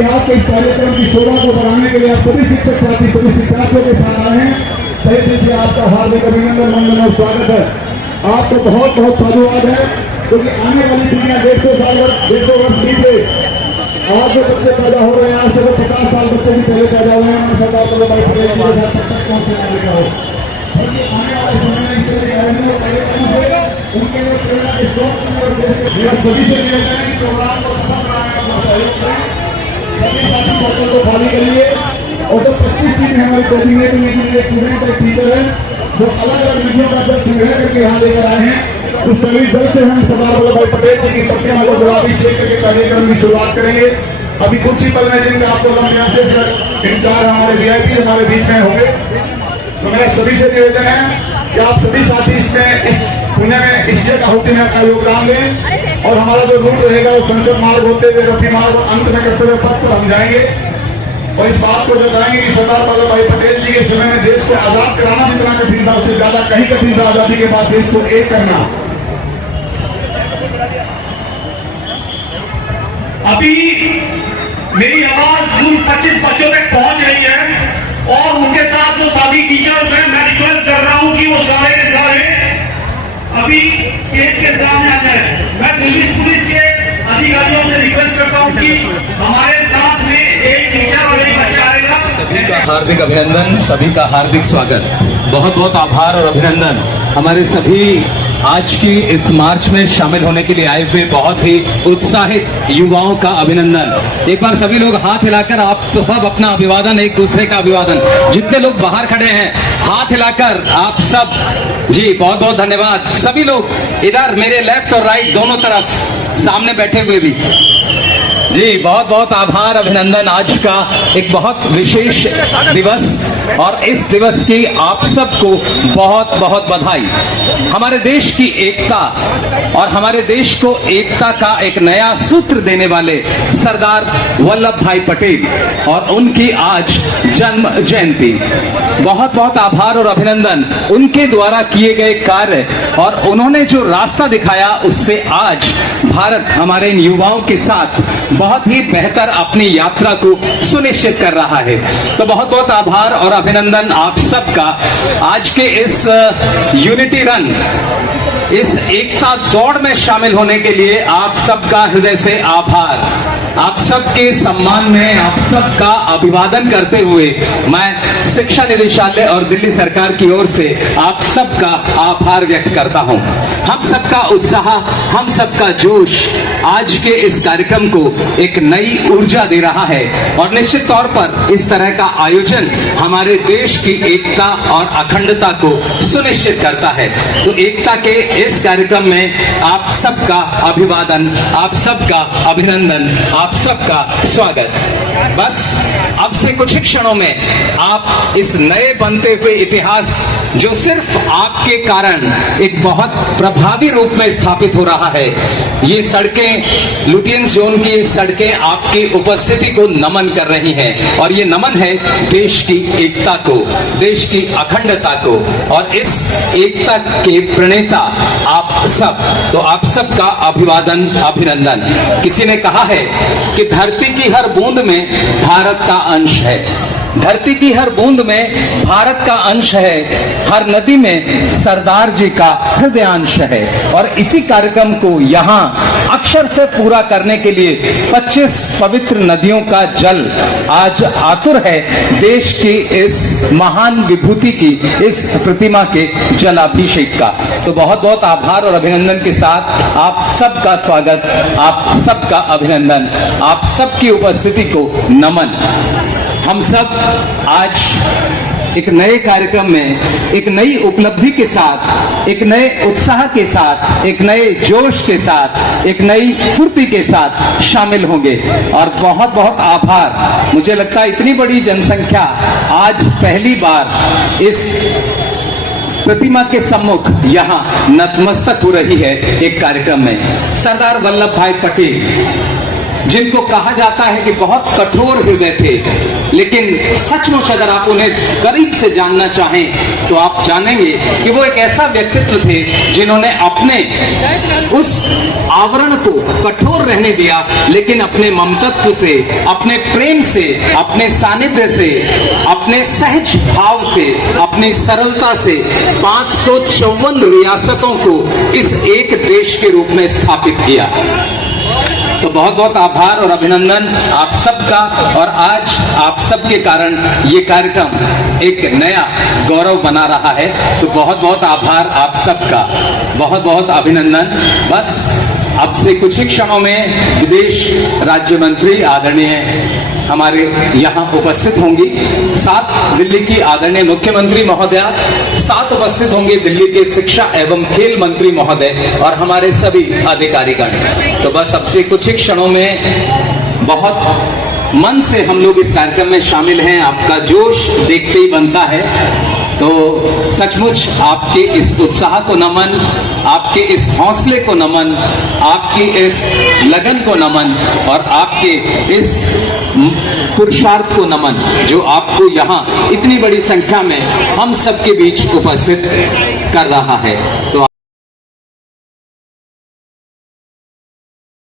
कि आपके इस कार्यक्रम की शोभा को बढ़ाने के लिए आप सभी शिक्षक साथी सभी शिक्षार्थियों के साथ आए हैं। तहे दिल से आपका हार्दिक अभिनंदन वंदन और स्वागत है। आपको बहुत बहुत साधुवाद है, क्योंकि आने वाली दुनिया 150 वर्ष बीते, आज जो बच्चे पैदा हो रहे हैं आज से वो 50 साल बच्चे भी पहले पैदा हुए हैं। सरदार वल्लभ भाई पटेल जी के साथ तक पहुंचने वाले का हो, बल्कि आने वाले समय में इस तरह के कार्यक्रम से उनके लिए प्रेरणा के स्रोत और देश सभी से निवेदन है कि प्रोग्राम को सफल बनाने का अपना सहयोग करें। सभी साथी सर्कल को खाली करिए और जो 25 टीम हमारी कोऑर्डिनेट मीटिंग एक स्टूडेंट एक टीचर है जो अलग अलग विधियों का जल संग्रह करके यहाँ लेकर आए हैं, उस सभी जल से हम सरदार वल्लभ भाई पटेल जी की प्रतिमा को गुलाबी क्षेत्र के कार्यक्रम की शुरुआत करेंगे। अभी कुछ ही पल में जिनका आपको लंबे से इंतजार हमारे VIP हमारे बीच में होंगे। तो मेरा सभी से निवेदन है कि आप सभी साथी इसमें इस पुणे में इस आहुति में अपना योगदान दें और हमारा जो रूट रहेगा वो संसद मार्ग होते हुए रफी मार्ग और अंत में कर्तव्य पथ पर हम जाएंगे और इस बात को जताएंगे कि सरदार वल्लभ भाई पटेल जी के समय में देश को आजाद कराना जितना कठिन था उससे ज्यादा कहीं कठिन था आजादी के बाद देश को एक करना। अभी मेरी आवाज जूम 25 बच्चों तक पहुंच रही है और उनके साथ जो सभी टीचर्स हैं, मैं रिक्वेस्ट कर रहा हूं कि वो सारे के सारे अभी स्टेज के सामने आ जाए। मैं पुलिस के अधिकारियों से रिक्वेस्ट करता हूं कि हमारे साथ में एक टीचर और एक बच्चा आएगा। सभी का हार्दिक अभिनंदन, सभी का हार्दिक स्वागत, बहुत बहुत आभार और अभिनंदन हमारे सभी आज की इस मार्च में शामिल होने के लिए आए हुए बहुत ही उत्साहित युवाओं का अभिनंदन। एक बार सभी लोग हाथ हिलाकर आप सब अपना अभिवादन, एक दूसरे का अभिवादन, जितने लोग बाहर खड़े हैं हाथ हिलाकर आप सब जी बहुत बहुत धन्यवाद। सभी लोग इधर मेरे लेफ्ट और राइट दोनों तरफ सामने बैठे हुए भी जी बहुत बहुत आभार अभिनंदन। आज का एक बहुत विशेष दिवस और इस दिवस की आप सबको बहुत बहुत बधाई। हमारे देश की एकता और हमारे देश को एकता का एक नया सूत्र देने वाले सरदार वल्लभ भाई पटेल और उनकी आज जन्म जयंती, बहुत बहुत आभार और अभिनंदन। उनके द्वारा किए गए कार्य और उन्होंने जो रास्ता दिखाया उससे आज भारत हमारे इन युवाओं के साथ बहुत ही बेहतर अपनी यात्रा को सुनिश्चित कर रहा है। तो बहुत बहुत आभार और अभिनंदन आप सबका। आज के इस यूनिटी रन, इस एकता दौड़ में शामिल होने के लिए आप सबका हृदय से आभार। आप सबके सम्मान में आप सबका अभिवादन करते हुए मैं शिक्षा निदेशालय और दिल्ली सरकार की ओर से आप सबका आभार व्यक्त करता हूं। हम सबका उत्साह, हम सबका जोश आज के इस कार्यक्रम को एक नई ऊर्जा दे रहा है और निश्चित तौर पर इस तरह का आयोजन हमारे देश की एकता और अखंडता को सुनिश्चित करता है। तो एकता के इस कार्यक्रम में आप सबका अभिवादन, आप सबका अभिनंदन, आप सबका स्वागत। बस अब से कुछ ही क्षणों में आप इस नए बनते हुए इतिहास जो सिर्फ आपके कारण एक बहुत प्रभावी रूप में स्थापित हो रहा है, ये सड़कें लुटियंस जोन की सड़कें आपकी उपस्थिति को नमन कर रही हैं और ये नमन है देश की एकता को, देश की अखंडता को और इस एकता के प्रणेता आप सब। तो आप सबका अभिवादन, अभिनंदन। किसी ने कहा है कि धरती की हर बूंद में भारत का अंश है, धरती की हर बूंद में भारत का अंश है, हर नदी में सरदार जी का हृदयांश है। और इसी कार्यक्रम को यहाँ अक्षर से पूरा करने के लिए 25 पवित्र नदियों का जल आज आतुर है देश की इस महान विभूति की, इस प्रतिमा के जलाभिषेक का। तो बहुत बहुत आभार और अभिनंदन के साथ आप सबका स्वागत, आप सबका अभिनंदन, आप सबकी उपस्थिति को नमन। हम सब आज एक नए कार्यक्रम में, एक नई उपलब्धि के साथ, एक नए उत्साह के साथ, एक नए जोश के साथ, एक नई फुर्ती के साथ शामिल होंगे और बहुत बहुत आभार। मुझे लगता है इतनी बड़ी जनसंख्या आज पहली बार इस प्रतिमा के सम्मुख यहाँ नतमस्तक हो रही है एक कार्यक्रम में। सरदार वल्लभ भाई पटेल जिनको कहा जाता है कि बहुत कठोर हृदय थे, लेकिन सचमुच अगर आप उन्हें करीब से जानना चाहें तो आप जानेंगे कि वो एक ऐसा व्यक्तित्व थे जिन्होंने अपने उस आवरण को कठोर रहने दिया, लेकिन अपने ममतत्व से, अपने प्रेम से, अपने सानिध्य से, अपने सहज भाव से, अपनी सरलता से 554 रियासतों को इस एक देश के रूप में स्थापित किया। तो बहुत बहुत आभार और अभिनंदन आप सबका, और आज आप सबके कारण ये कार्यक्रम एक नया गौरव बना रहा है। तो बहुत बहुत आभार आप सबका, बहुत बहुत अभिनंदन। बस अब से कुछ ही क्षणों में विदेश राज्य मंत्री आदरणीय हमारे यहाँ उपस्थित होंगी, साथ दिल्ली की आदरणीय मुख्यमंत्री महोदया, साथ उपस्थित होंगे दिल्ली के शिक्षा एवं खेल मंत्री महोदय और हमारे सभी अधिकारीगण। तो बस अब से कुछ ही क्षणों में बहुत मन से हम लोग इस कार्यक्रम में शामिल हैं। आपका जोश देखते ही बनता है। तो सचमुच आपके इस उत्साह को नमन, आपके इस हौसले को नमन, आपकी इस लगन को नमन और आपके इस पुरुषार्थ को नमन, जो आपको यहाँ इतनी बड़ी संख्या में हम सबके बीच उपस्थित कर रहा है। तो